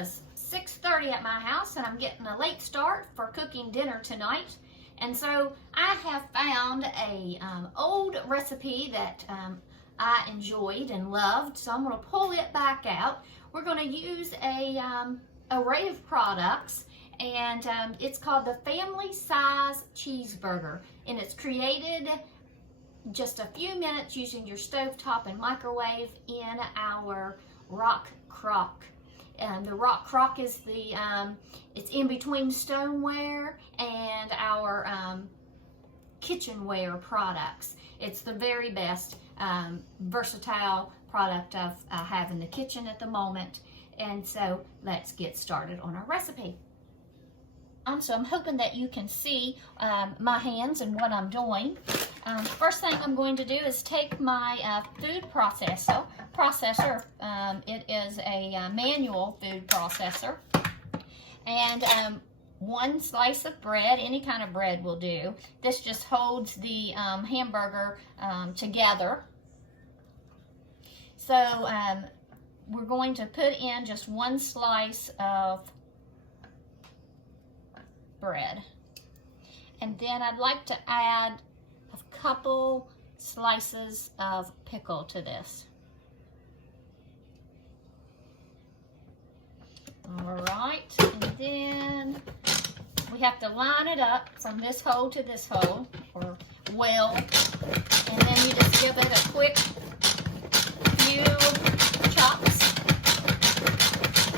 is 6:30 at my house and I'm getting a late start for cooking dinner tonight. And so I have found a old recipe that I enjoyed and loved, so I'm going to pull it back out. We're going to use a array of products, and it's called the family size cheeseburger, and it's created just a few minutes using your stovetop and microwave in our rockcrock. The rockcrock is it's in between stoneware and our kitchenware products. It's the very best versatile product I have in the kitchen at the moment. And so let's get started on our recipe. So I'm hoping that you can see my hands and what I'm doing. First thing I'm going to do is take my food processor. It is a manual food processor. And one slice of bread, any kind of bread will do. This just holds the hamburger together. So we're going to put in just one slice of bread. And then I'd like to add a couple slices of pickle to this. All right, and then we have to line it up from this hole to this hole, or well, and then you just give it a quick few chops.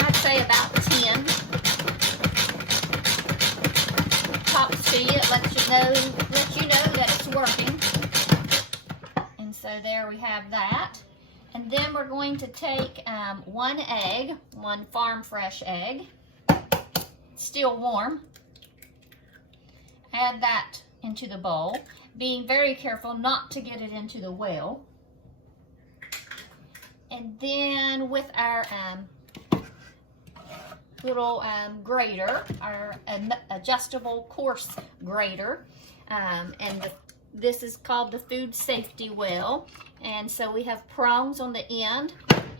I'd say about 10 chops to you. It lets you know that it's working. And so there we have that. And then we're going to take one egg, one farm fresh egg, still warm. Add that into the bowl, being very careful not to get it into the well. And then with our little grater, our adjustable coarse grater, this is called the food safety well. And so we have prongs on the end.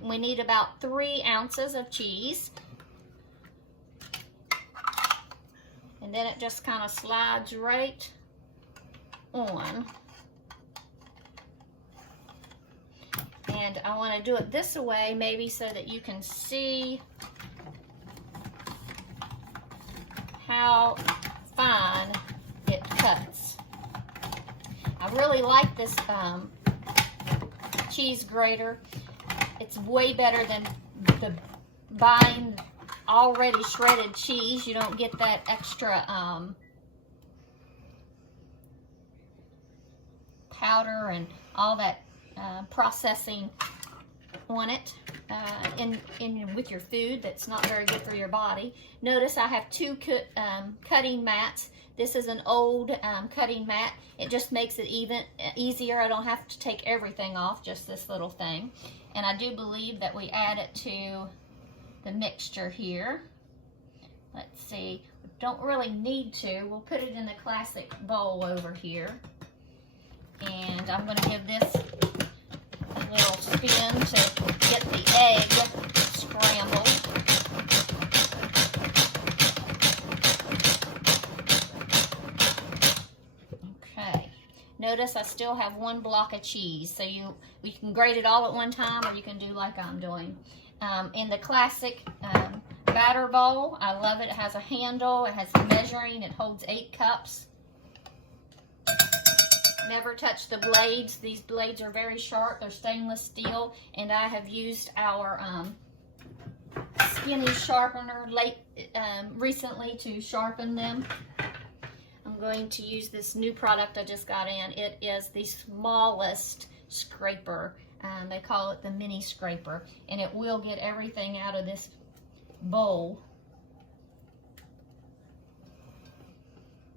We need about 3 ounces of cheese. And then it just kind of slides right on. And I want to do it this way, maybe so that you can see how fine it cuts. I really like this cheese grater. It's way better than the buying already shredded cheese. You don't get that extra powder and all that processing on it with your food. That's not very good for your body. Notice I have 2 cutting mats. This is an old cutting mat. It just makes it easier. I don't have to take everything off, just this little thing. And I do believe that we add it to the mixture here. Let's see, we don't really need to. We'll put it in the classic bowl over here. And I'm gonna give this a little spin to get the egg scrambled. Notice I still have 1 block of cheese, so we can grate it all at one time, or you can do like I'm doing. In the classic batter bowl, I love it. It has a handle, it has measuring, it holds 8 cups. Never touch the blades. These blades are very sharp. They're stainless steel, and I have used our skinny sharpener recently to sharpen them. I'm going to use this new product I just got in. It is the smallest scraper. They call it the mini scraper, and it will get everything out of this bowl.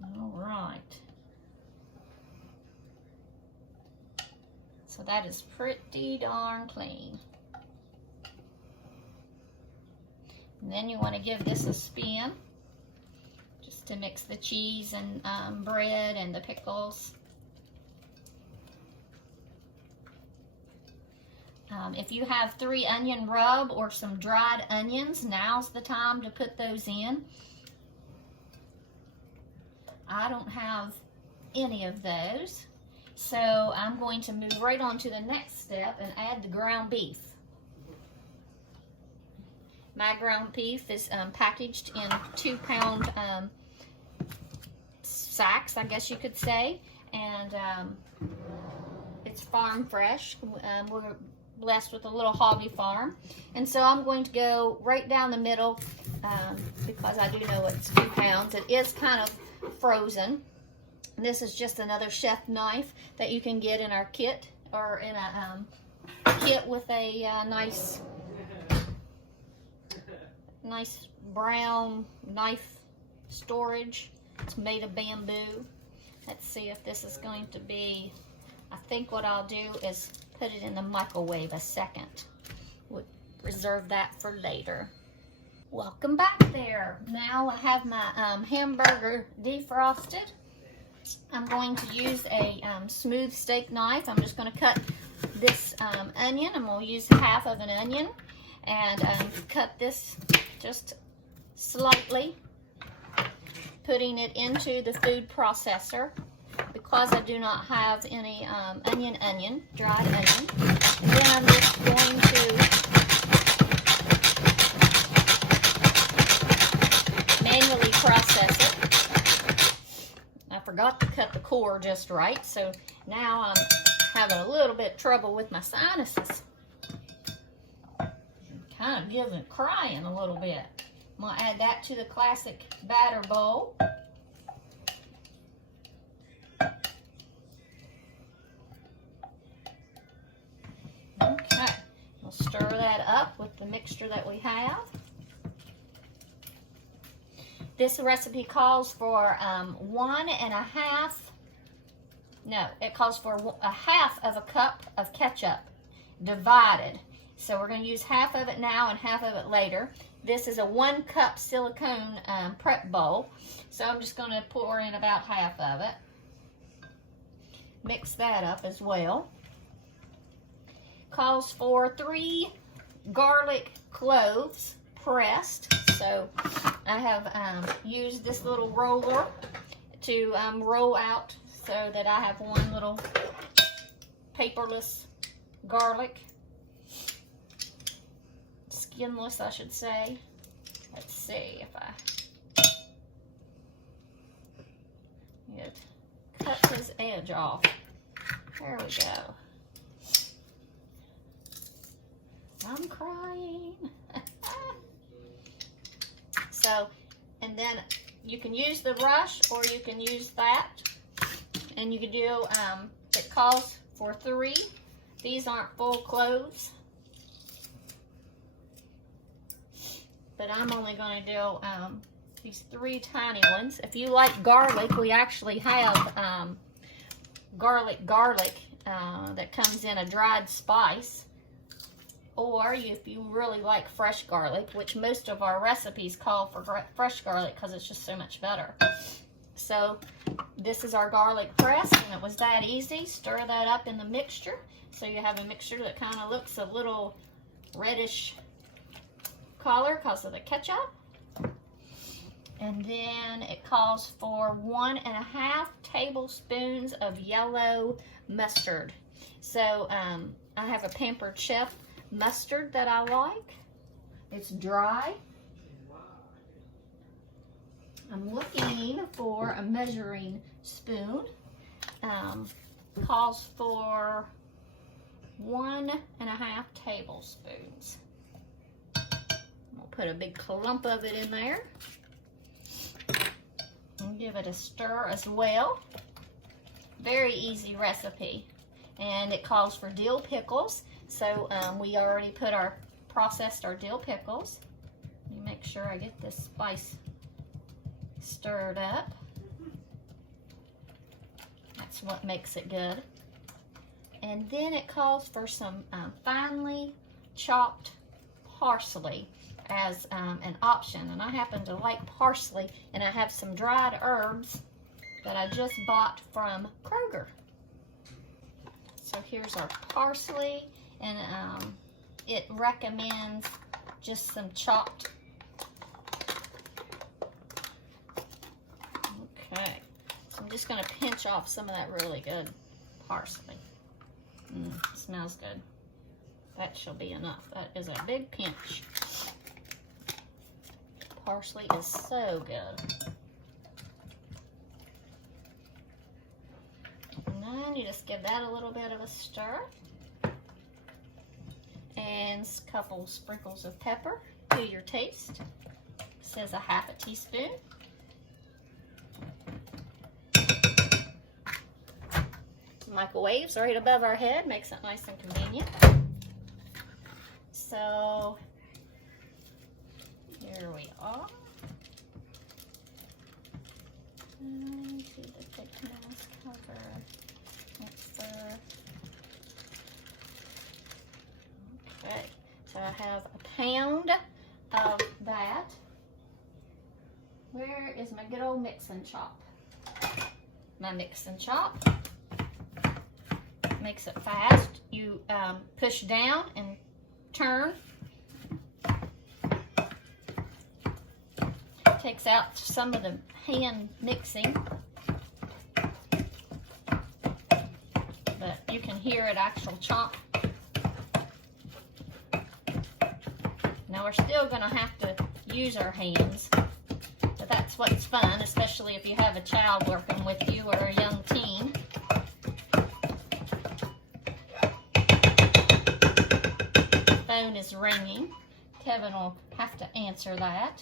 All right. So that is pretty darn clean. And then you want to give this a spin, just to mix the cheese and bread and the pickles. If you have 3 onion rub or some dried onions, now's the time to put those in. I don't have any of those, so I'm going to move right on to the next step and add the ground beef. My ground beef is packaged in 2-pound sacks, I guess you could say, and it's farm fresh. We're blessed with a little hobby farm, and so I'm going to go right down the middle because I do know it's 2 pounds. It is kind of frozen. This is just another chef knife that you can get in our kit, or in a kit with a nice brown knife storage. It's made of bamboo. Let's see if this is going to be, I think what I'll do is put it in the microwave a second. We'll reserve that for later. Welcome back there. Now I have my hamburger defrosted. I'm going to use a smooth steak knife. I'm just going to cut this onion. I'm going to use half of an onion and cut this just slightly, putting it into the food processor because I do not have any dried onion. And then I'm just going to manually process it. I forgot to cut the core just right, so now I'm having a little bit of trouble with my sinuses. Kind of giving crying a little bit. I'm going to add that to the classic batter bowl. Okay, we'll stir that up with the mixture that we have. This recipe calls for it calls for a half of a cup of ketchup divided. So we're going to use half of it now and half of it later. This is a 1 cup silicone prep bowl. So I'm just going to pour in about half of it. Mix that up as well. Calls for 3 garlic cloves pressed. So I have used this little roller to roll out so that I have 1 little paperless garlic. Skinless, I should say. Let's see if I cut his edge off. There we go. I'm crying. So, and then you can use the rush or you can use that. And you can do, it calls for 3. These aren't full cloves. But I'm only going to do these 3 tiny ones. If you like garlic, we actually have garlic that comes in a dried spice. Or if you really like fresh garlic, which most of our recipes call for fresh garlic because it's just so much better. So this is our garlic press, and it was that easy. Stir that up in the mixture. So you have a mixture that kind of looks a little reddish color because of the ketchup. And then it calls for 1.5 tablespoons of yellow mustard. So I have a Pampered Chef mustard that I like. It's dry. I'm looking for a measuring spoon. Calls for 1.5 tablespoons. We'll put a big clump of it in there. And give it a stir as well. Very easy recipe. And it calls for dill pickles. So we already processed our dill pickles. Let me make sure I get this spice stirred up. That's what makes it good. And then it calls for some finely chopped parsley as an option. And I happen to like parsley, and I have some dried herbs that I just bought from Kroger. So here's our parsley. and it recommends just some chopped. Okay, so I'm just going to pinch off some of that really good parsley. Smells good. That shall be enough. That is a big pinch. Parsley is so good. And then you just give that a little bit of a stir. And a couple sprinkles of pepper to your taste. It says a half a teaspoon. Microwaves right above our head makes it nice and convenient. So here we are. Do the thickness cover. Okay, so I have a pound of that. Where is my good old mix and chop? My mix and chop makes it fast. You push down and turn. Takes out some of the hand mixing, but you can hear it actual chomp. Now we're still going to have to use our hands, but that's what's fun, especially if you have a child working with you or a young teen. Phone is ringing. Kevin will have to answer that.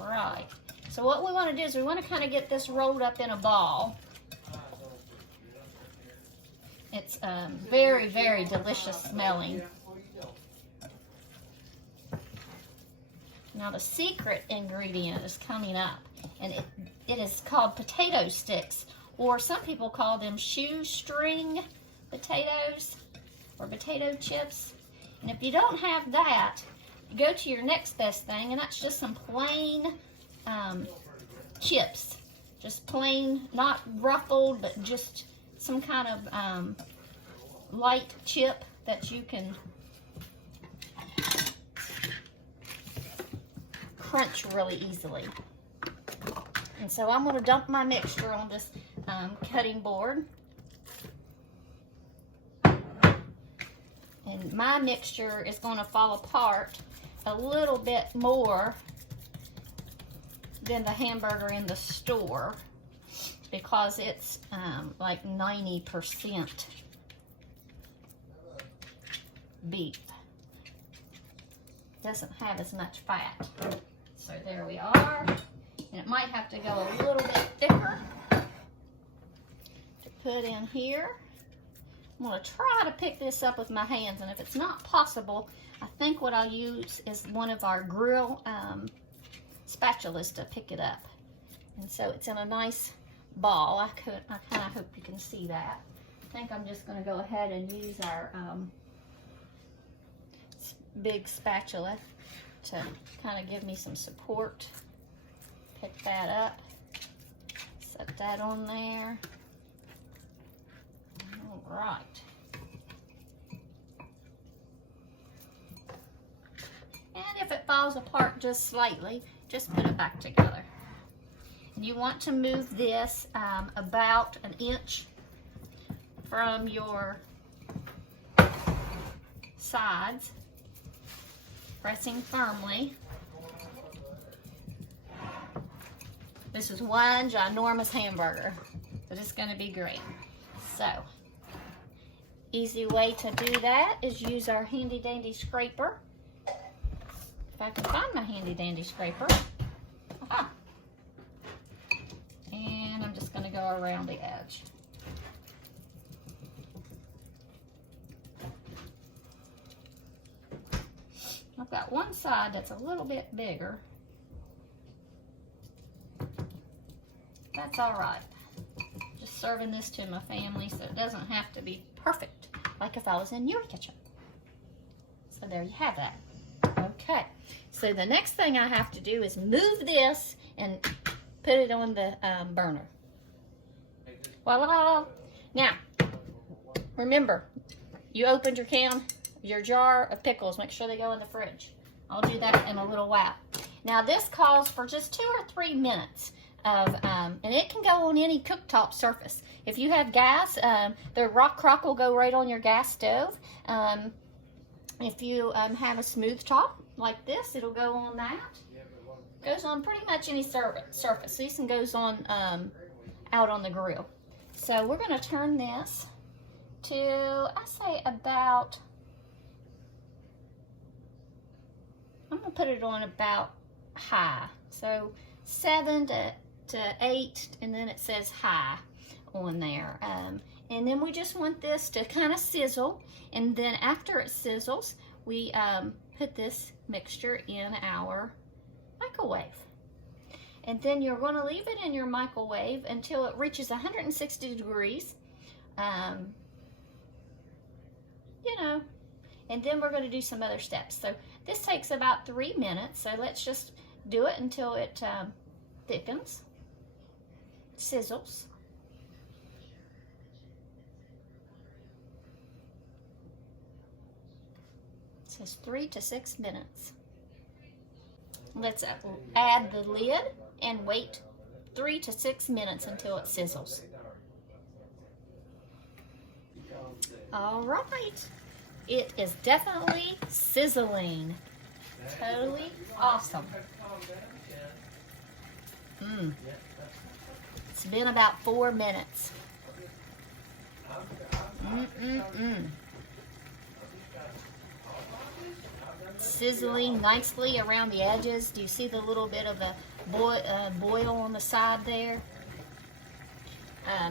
Alright, so what we want to do is we want to kind of get this rolled up in a ball. It's very, very delicious smelling. Now the secret ingredient is coming up, and it is called potato sticks, or some people call them shoestring potatoes or potato chips. And if you don't have that, go to your next best thing, and that's just some plain chips. Just plain, not ruffled, but just some kind of light chip that you can crunch really easily. And so I'm going to dump my mixture on this cutting board. And my mixture is going to fall apart a little bit more than the hamburger in the store, because it's like 90% beef. Doesn't have as much fat. So there we are. And it might have to go a little bit thicker to put in here. I'm going to try to pick this up with my hands, and if it's not possible, I think what I'll use is one of our grill spatulas to pick it up. And so it's in a nice ball. I kind of hope you can see that. I think I'm just going to go ahead and use our big spatula to kind of give me some support. Pick that up. Set that on there. All right. And if it falls apart just slightly, just put it back together. And you want to move this about an inch from your sides, pressing firmly. This is one ginormous hamburger, but it's going to be great. So, easy way to do that is use our handy dandy scraper. If I can find my handy dandy scraper. Aha. And I'm just going to go around the edge. I've got one side that's a little bit bigger. That's all right. Just serving this to my family, so it doesn't have to be perfect like if I was in your kitchen. So there you have that. Okay, so the next thing I have to do is move this and put it on the burner. Voila. Now, remember, you opened your jar of pickles. Make sure they go in the fridge. I'll do that in a little while. Now, this calls for just 2 or 3 minutes of, and it can go on any cooktop surface. If you have gas, the rockcrock will go right on your gas stove. If you have a smooth top like this, it'll go on that. Goes on pretty much any surface. This one goes on out on the grill. So we're going to turn this to, I say about, I'm going to put it on about high. So 7 to 8, and then it says high on there. And then we just want this to kind of sizzle. And then after it sizzles, we put this mixture in our microwave. And then you're going to leave it in your microwave until it reaches 160 degrees. You know, and then we're going to do some other steps. So this takes about 3 minutes. So let's just do it until it thickens, sizzles. It says 3 to 6 minutes. Let's add the lid and wait 3 to 6 minutes until it sizzles. All right, it is definitely sizzling. Totally awesome. It's been about 4 minutes. Sizzling nicely around the edges. Do you see the little bit of a boil on the side there?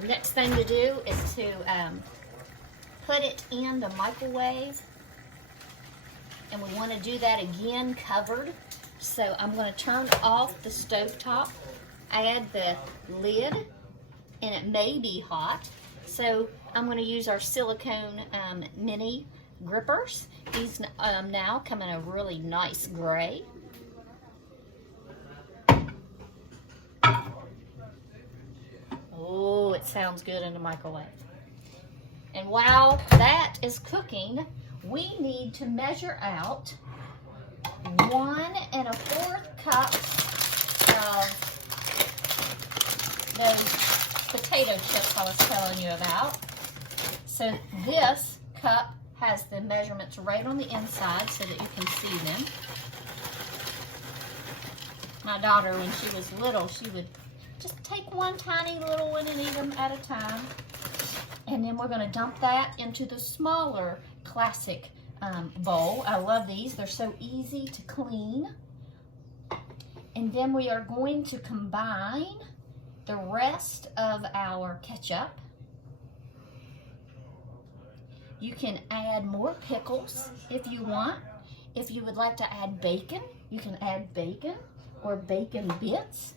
Next thing to do is to put it in the microwave, and we want to do that again covered. So I'm going to turn off the stovetop, add the lid, and it may be hot. So I'm going to use our silicone mini grippers. These now come in a really nice gray. Oh, it sounds good in the microwave. And while that is cooking, we need to measure out 1 1/4 cup of those potato chips I was telling you about. So this cup has the measurements right on the inside so that you can see them. My daughter, when she was little, she would just take one tiny little one and eat them at a time. And then we're going to dump that into the smaller classic bowl. I love these. They're so easy to clean. And then we are going to combine the rest of our ketchup. You can add more pickles if you want. If you would like to add bacon, you can add bacon or bacon bits.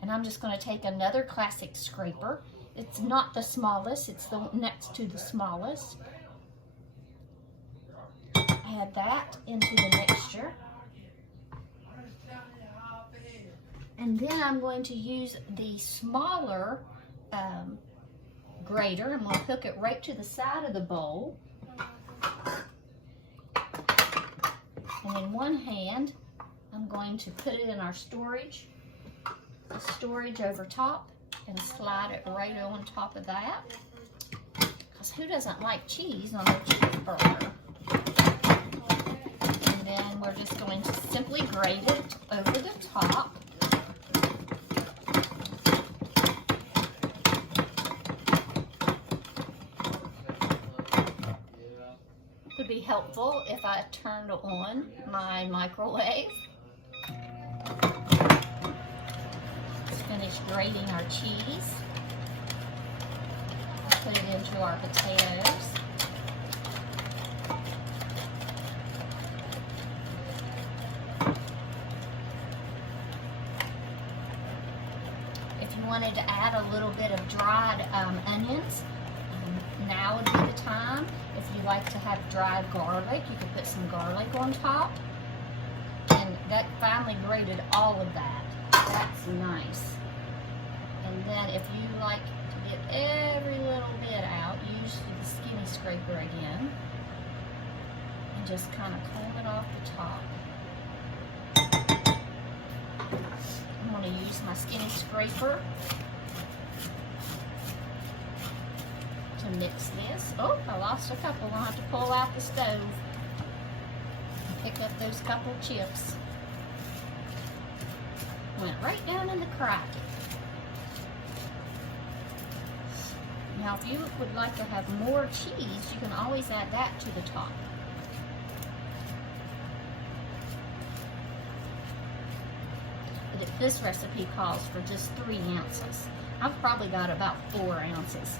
And I'm just going to take another classic scraper. It's not the smallest, it's the next to the smallest. Add that into the mixture. And then I'm going to use the smaller grater. I'm going to hook it right to the side of the bowl. And in one hand, I'm going to put it in our storage over top, and slide it right on top of that. Because who doesn't like cheese on their cheeseburger? And then we're just going to simply grate it over the top. It would be helpful if I turned on my microwave. Finish grating our cheese. Put it into our potatoes. If you wanted to add a little bit of dried onions, now would be the time. If you like to have dried garlic, you could put some garlic on top. And that finally grated all of that. That's nice. And then if you like to get every little bit out. Use the skinny scraper again. And just kind of comb it off the top. I'm going to use my skinny scraper to mix this. Oh, I lost a couple. I'll have to pull out the stove and pick up those couple chips. Went right down in the crack. Now, if you would like to have more cheese, you can always add that to the top. But this recipe calls for just 3 ounces. I've probably got about 4 ounces.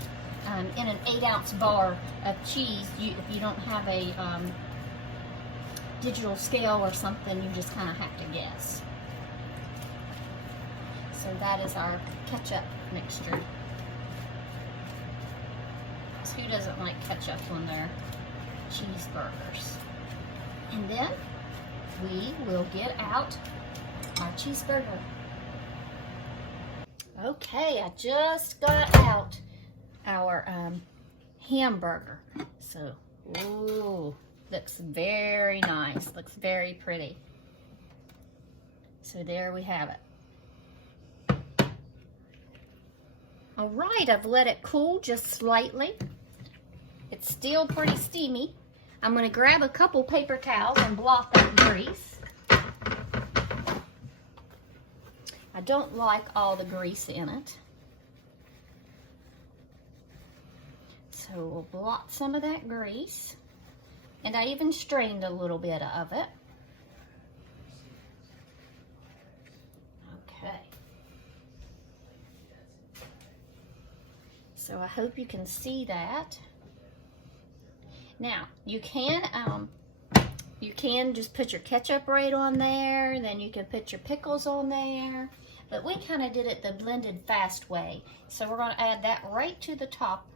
In an 8-ounce bar of cheese, if you don't have a digital scale or something, you just kind of have to guess. So that is our ketchup mixture. Who doesn't like ketchup on their cheeseburgers? And then we will get out our cheeseburger. Okay, I just got out our hamburger. So, ooh, looks very nice. Looks very pretty. So there we have it. All right, I've let it cool just slightly. It's still pretty steamy. I'm going to grab a couple paper towels and blot that grease. I don't like all the grease in it. So we'll blot some of that grease. And I even strained a little bit of it. Okay. So I hope you can see that. Now, you can just put your ketchup right on there, then you can put your pickles on there, but we kind of did it the blended fast way. So we're going to add that right to the top.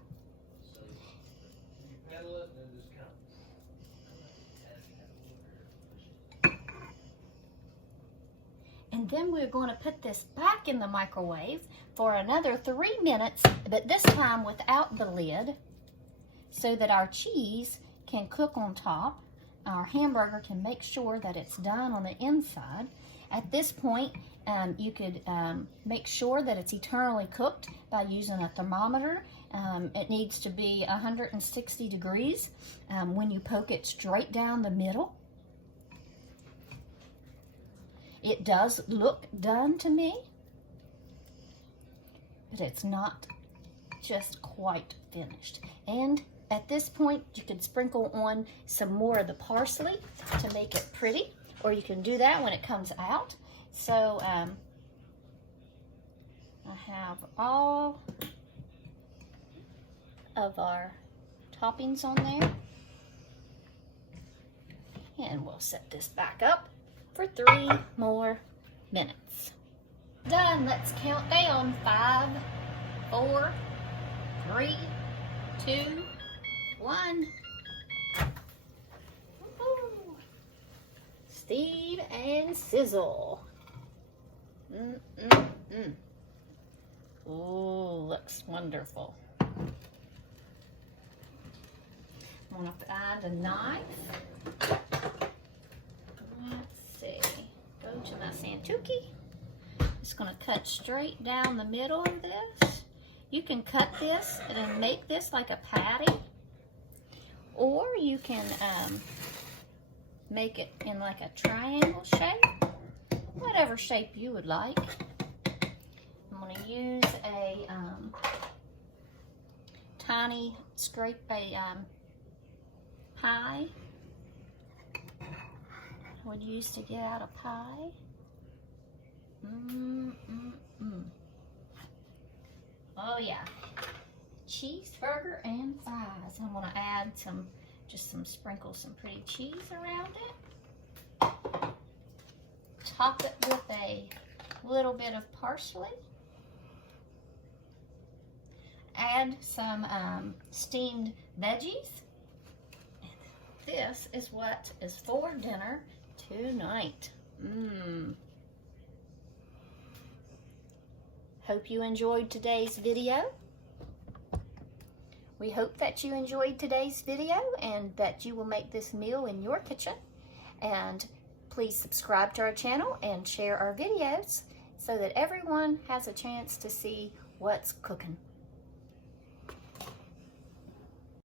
And then we're going to put this back in the microwave for another 3 minutes, but this time without the lid, so that our cheese can cook on top. Our hamburger can make sure that it's done on the inside. At this point, you could make sure that it's eternally cooked by using a thermometer. It needs to be 160 degrees when you poke it straight down the middle. It does look done to me, but it's not just quite finished. And at this point, you can sprinkle on some more of the parsley to make it pretty, or you can do that when it comes out. So I have all of our toppings on there. And we'll set this back up for 3 more minutes. Done. Let's count down. 5, 4, 3, 2, 1. Woo-hoo. Steve and sizzle. Ooh, looks wonderful. I'm gonna find a knife. Let's see. Go to my Santuki. Just gonna cut straight down the middle of this. You can cut this and make this like a patty, or you can make it in like a triangle shape, whatever shape you would like. I'm going to use a tiny scrape pie. I would use to get out a pie. Oh yeah, cheeseburger and fries. I'm gonna add some sprinkle some pretty cheese around it. Top it with a little bit of parsley. Add some steamed veggies. And this is what is for dinner tonight. Hope you enjoyed today's video. We hope that you enjoyed today's video and that you will make this meal in your kitchen. And please subscribe to our channel and share our videos so that everyone has a chance to see what's cooking.